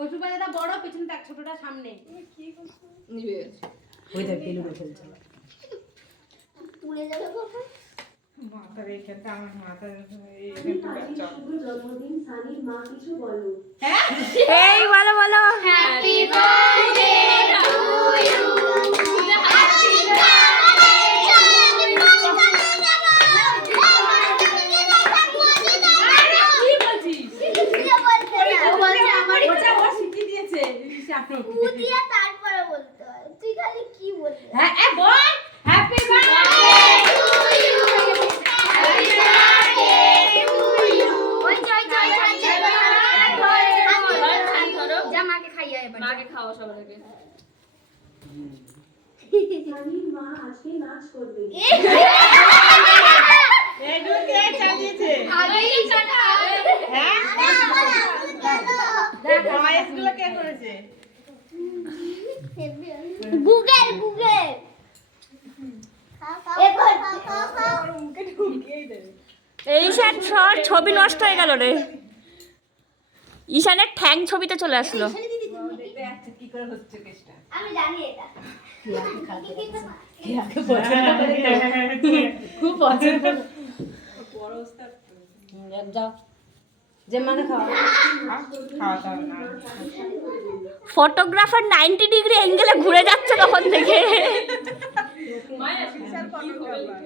ওষুধ বাজারটা বড়, পেছনে দেখ ছোটটা সামনে। কি করছো? নিবে ওই দেখ পেলুকে ফেলছে তুলে যাবে কোথায়? মাথার এইখানটা আমার মাথার এইখানটা চল। জন্মদিন সানির মা কিছু বলো। এই বলো বলো happy birthday to you happy তারপরে বলতে হয়, তুই খালি কি বলবি? হ্যাঁ বল happy birthday to you happy birthday to you ওই জয় জয় জয় যা মাকে খাইয়ে এবার মাকে খাওয়া সবার আগে। সানির মা আজকে নাচ করবে। এগুলো কে চালিয়েছে? আগেই জানা হ্যাঁ? দেখ ভয়েসগুলো কে করেছে? গুগল গুগল ওর মুখে ঢুকিয়েই দেবে। এই ঈশান সর ছবি নষ্ট হয়ে গেল রে ঈশানের ঠ্যাং ছবিতে চলে আসলো দেখতে যাচ্ছে কি করে হচ্ছে কেসটা আমি জানি এটা খুব পছন্দ যাও যে মানে খাওয়া খাওয়া দাওয়া না। ফটোগ্রাফার 90 ডিগ্রি অ্যাঙ্গেলে ঘুরে যাচ্ছে তখন থেকে বিশাল ফটোগ্রাফার।